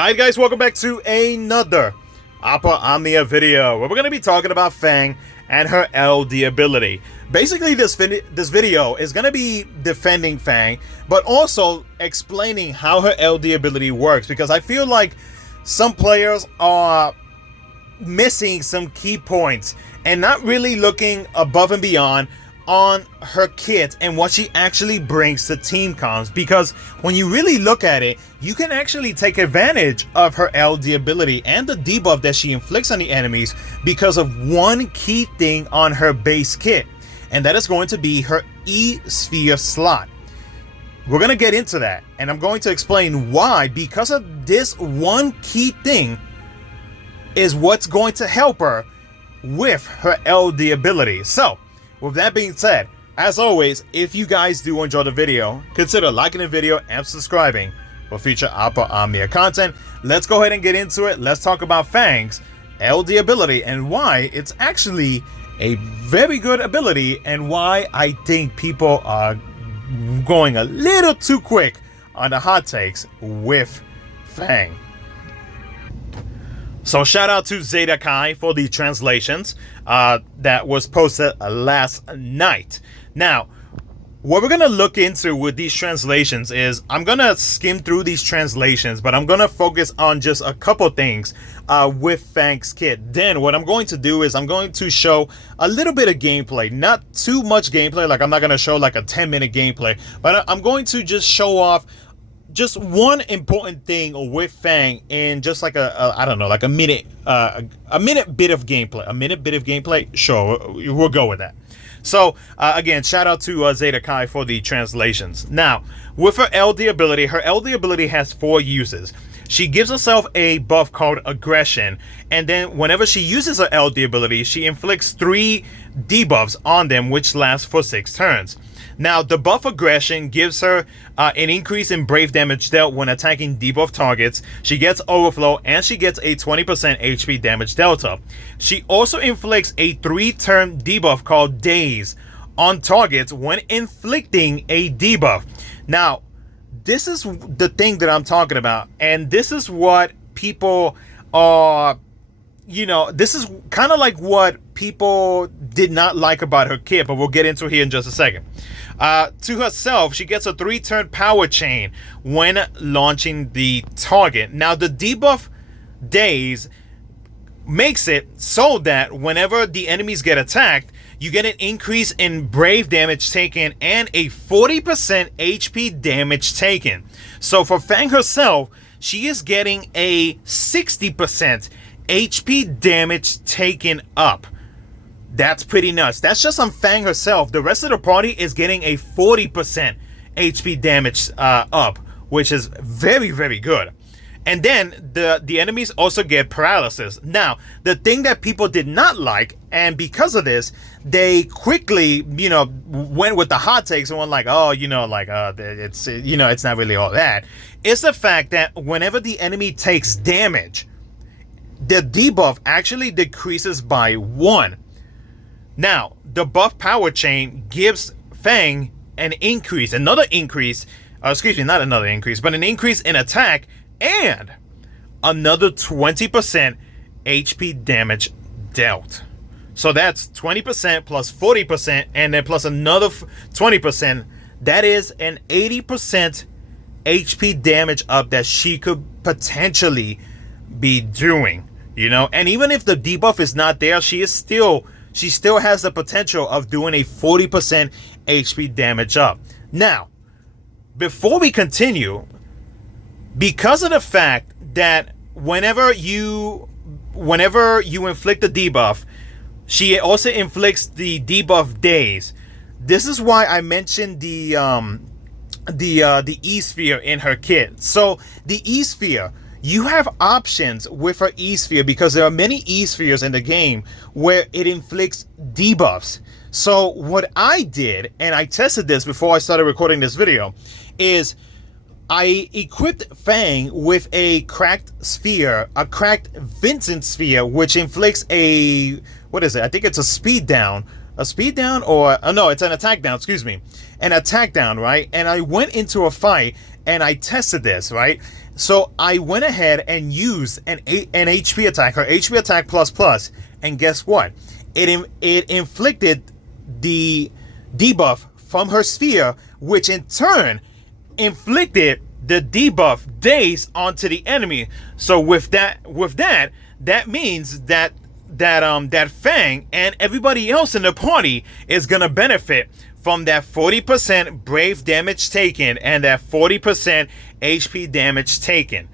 Alright guys, welcome back to another Opera Omnia video where we're going to be talking about Fang and her LD ability. Basically this video is going to be defending Fang, but also explaining how her LD ability works, because I feel like some players are missing some key points and not really looking above and beyond on her kit and what she actually brings to team comms, because when you really look at it, you can actually take advantage of her LD ability and the debuff that she inflicts on the enemies because of one key thing on her base kit, and that is going to be her E-sphere slot. We're going to get into that, and I'm going to explain why, because of this one key thing is what's going to help her with her LD ability. So with that being said, as always, if you guys do enjoy the video, consider liking the video and subscribing for future Opera Omnia content. Let's go ahead and get into it. Let's talk about Fang's LD ability and why it's actually a very good ability, and why I think people are going a little too quick on the hot takes with Fang. So shout out to Zeta Kai for the translations that was posted last night. Now, what we're going to look into with these translations is I'm going to skim through these translations, but I'm going to focus on just a couple things with Fang's kit. Then what I'm going to do is I'm going to show a little bit of gameplay, not too much gameplay. Like, I'm not going to show like a 10-minute gameplay, but I'm going to just show off just one important thing with Fang in just like I don't know, like a minute bit of gameplay. Sure, we'll go with that. So again, shout out to Zeta Kai for the translations. Now, with her LD ability has 4 uses. She gives herself a buff called Aggression, and then whenever she uses her LD ability, she inflicts 3 debuffs on them, which lasts for 6 turns. Now, the buff Aggression gives her an increase in brave damage dealt when attacking debuff targets. She gets Overflow, and she gets a 20% HP damage delta. She also inflicts a 3-turn debuff called Daze on targets when inflicting a debuff. Now, this is the thing that I'm talking about, and this is what people are, this is kind of like what people did not like about her kit, but we'll get into here in just a second. To herself, she gets a 3-turn power chain when launching the target. Now, the debuff Daze makes it so that whenever the enemies get attacked, you get an increase in brave damage taken and a 40% HP damage taken. So for Fang herself, she is getting a 60% HP damage taken up. That's pretty nuts. That's just on Fang herself. The rest of the party is getting a 40% HP damage up, which is very, very good. And then the enemies also get paralysis. Now, the thing that people did not like, and because of this, they quickly, went with the hot takes and went like, oh, it's not really all that. It's the fact that whenever the enemy takes damage, the debuff actually decreases by 1. Now, the buff power chain gives Fang an increase, an increase in attack and another 20% HP damage dealt. So that's 20% plus 40% and then plus another 20%. That is an 80% HP damage up that she could potentially be doing, and even if the debuff is not there, she still has the potential of doing a 40% HP damage up. Now, before we continue, because of the fact that whenever you inflict the debuff, she also inflicts the debuff Daze. This is why I mentioned the E-sphere in her kit. So the E-sphere, you have options with her E-sphere because there are many E-spheres in the game where it inflicts debuffs. So what I did, and I tested this before I started recording this video, is I equipped Fang with a cracked sphere, a cracked Vincent sphere, which inflicts a, what is it? I think it's a speed down. A speed down, or no, it's an attack down, excuse me. An attack down, right? And I went into a fight and I tested this, right? So I went ahead and used an HP attack, her HP attack plus plus, and guess what? It inflicted the debuff from her sphere, which in turn inflicted the debuff daze onto the enemy. So with that means that Fang and everybody else in the party is gonna benefit from that 40% brave damage taken and that 40% HP damage taken.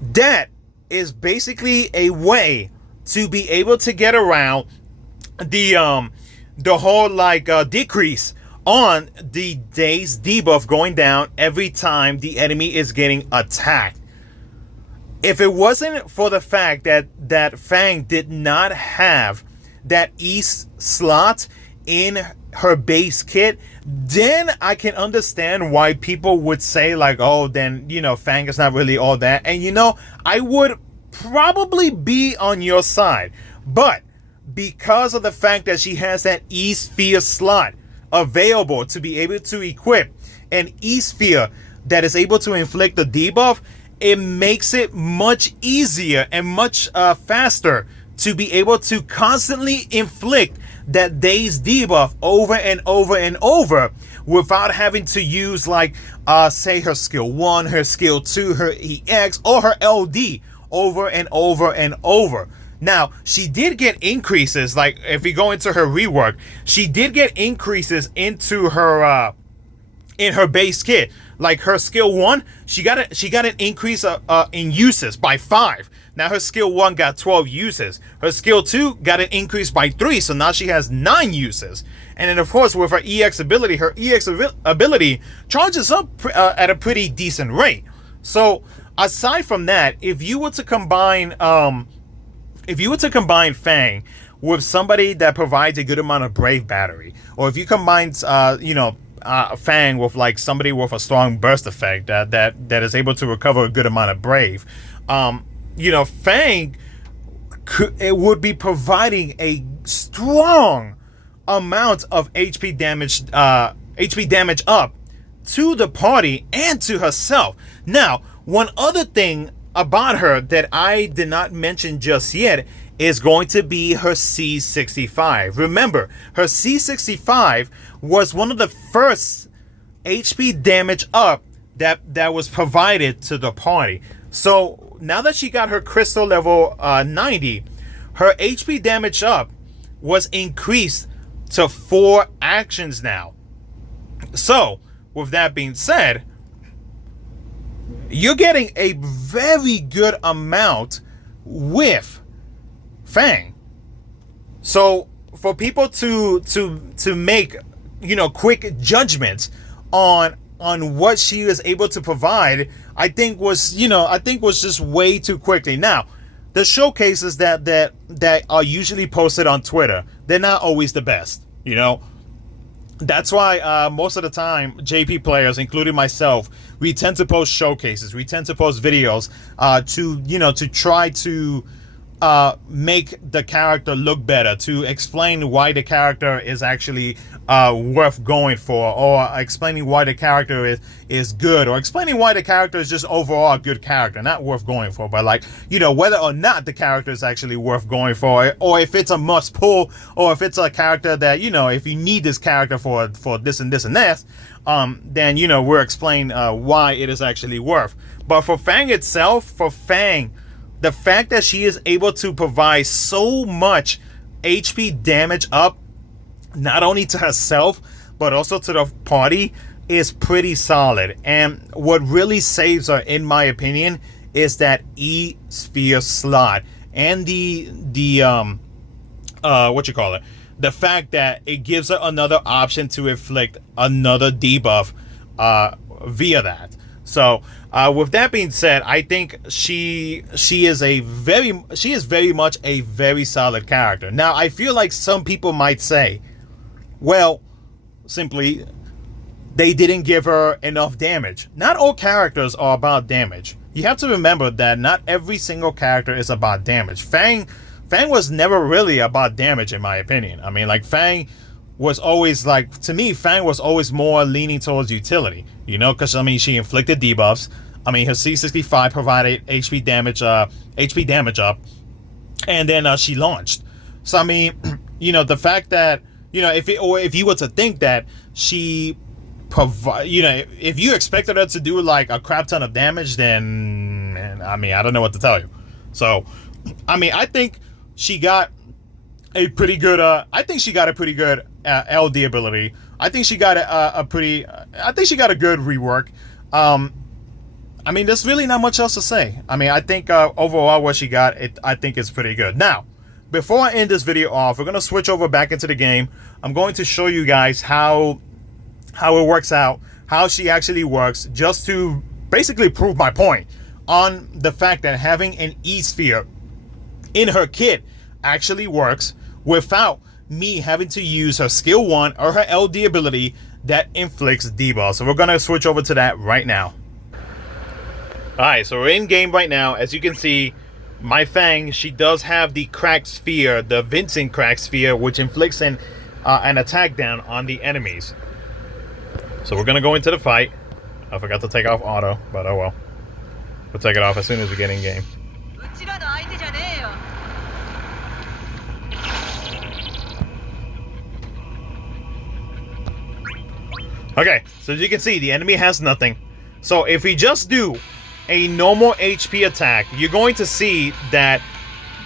That is basically a way to be able to get around the whole decrease on the daze debuff going down every time the enemy is getting attacked. If it wasn't for the fact that Fang did not have that East slot in her base kit, then I can understand why people would say like, oh, then, Fang is not really all that. And, I would probably be on your side. But because of the fact that she has that E-Sphere slot available to be able to equip an E-Sphere that is able to inflict the debuff, it makes it much easier and much faster to be able to constantly inflict that daze debuff over and over and over without having to use say her skill 1, her skill 2, her EX, or her LD over and over and over. Now, she did get increases, like if we go into her rework, she did get increases into her in her base kit. Like her skill 1, she got an increase in uses by 5. Now her skill 1 got 12 uses. Her skill 2 got an increase by 3, so now she has 9 uses. And then of course with her EX ability charges up at a pretty decent rate. So aside from that, if you were to combine Fang with somebody that provides a good amount of brave battery, or if you combine Fang with somebody with a strong burst effect that is able to recover a good amount of brave, Fang would be providing a strong amount of HP damage up to the party and to herself. Now, one other thing about her that I did not mention just yet is going to be her C65. Remember, her C65 was one of the first HP damage up that was provided to the party. So now that she got her crystal level 90, her HP damage up was increased to 4 actions now. So with that being said, you're getting a very good amount with Fang. So for people to make quick judgments on what she was able to provide, I think was just way too quickly. Now, the showcases that are usually posted on Twitter, they're not always the best. That's why most of the time JP players, including myself, we tend to post showcases. We tend to post videos to try to make the character look better, to explain why the character is actually worth going for, or explaining why the character is good, or explaining why the character is just overall a good character, not worth going for, but whether or not the character is actually worth going for, or if it's a must pull, or if it's a character that if you need this character for this and this and that, then we're explaining why it is actually worth. But for Fang itself, the fact that she is able to provide so much HP damage up, not only to herself, but also to the party, is pretty solid. And what really saves her, in my opinion, is that E-Sphere slot. And the fact that it gives her another option to inflict another debuff via that. So with that being said, I think she is very much a very solid character. Now, I feel like some people might say, well, simply, they didn't give her enough damage. Not all characters are about damage. You have to remember that not every single character is about damage. Fang was never really about damage, in my opinion. I mean, Fang was always like, to me, Fang was always more leaning towards utility, you know, because I mean, she inflicted debuffs. I mean, her C65 provided HP damage up, and then she launched. So I mean, you know, the fact that, you know, if you were to think that she provide, you know, if you expected her to do like a crap ton of damage, then man, I mean, I don't know what to tell you. So, I mean, I think she got a pretty good. I think she got a pretty good LD ability. I think she got a pretty. I think she got a good rework. I mean, there's really not much else to say. I mean, I think overall what she got, I think is pretty good. Now, before I end this video off, we're gonna switch over back into the game. I'm going to show you guys how it works out, how she actually works, just to basically prove my point on the fact that having an E-sphere in her kit actually works without me having to use her skill 1 or her LD ability that inflicts debuff. So we're gonna switch over to that right now. Alright, so we're in game right now. As you can see, my Fang, she does have the cracked sphere, the Vincent cracked sphere, which inflicts an attack down on the enemies. So we're gonna go into the fight. I forgot to take off auto, but oh well. We'll take it off as soon as we get in game. Okay, so as you can see, the enemy has nothing. So if we just do a normal HP attack, you're going to see that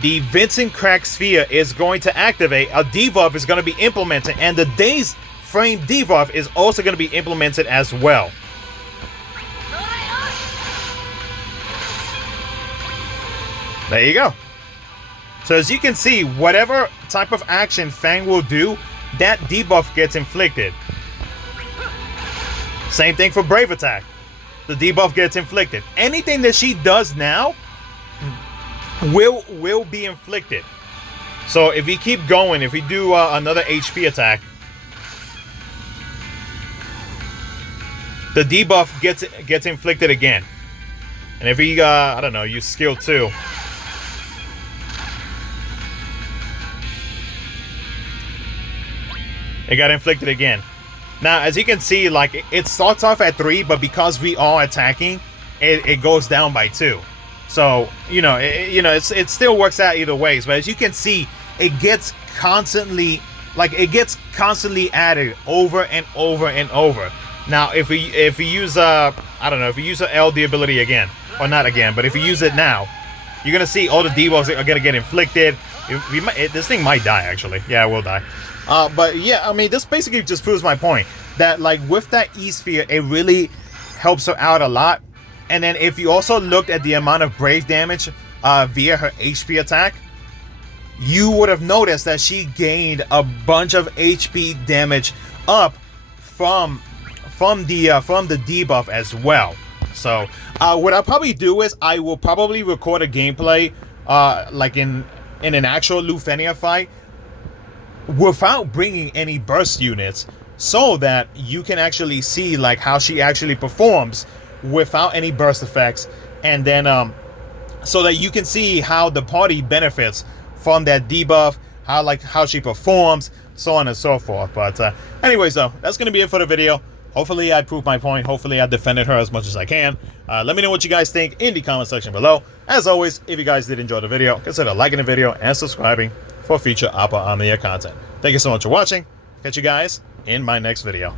the Vincent Crack Sphere is going to activate. A debuff is going to be implemented, and the Daze Frame debuff is also going to be implemented as well. There you go. So as you can see, whatever type of action Fang will do, that debuff gets inflicted. Same thing for Brave Attack. The debuff gets inflicted. Anything that she does now will be inflicted. So if we keep going, if we do another HP attack, the debuff gets inflicted again. And if we I don't know, use skill 2, it got inflicted again. Now, as you can see, like, it starts off at 3, but because we are attacking, it goes down by 2. So, you know, it still works out either ways. But as you can see, it gets constantly added over and over and over. Now, if we use I don't know, if we use an LD ability again, or not again, but if we use it now, you're gonna see all the debuffs are gonna get inflicted. This thing might die, actually. Yeah, it will die. But yeah, I mean, this basically just proves my point that, like, with that E-sphere, it really helps her out a lot. And then if you also looked at the amount of Brave damage via her HP attack, you would have noticed that she gained a bunch of HP damage up from the debuff as well. So what I'll probably do is I will probably record a gameplay like in an actual Lufenia fight without bringing any burst units, so that you can actually see like how she actually performs without any burst effects, and then so that you can see how the party benefits from that debuff, how she performs, so on and so forth. But anyways, though, that's gonna be it for the video. Hopefully I proved my point. Hopefully I defended her as much as I can. Let me know what you guys think in the comment section below. As always, if you guys did enjoy the video, consider liking the video and subscribing for future Opera Omnia content. Thank you so much for watching. Catch you guys in my next video.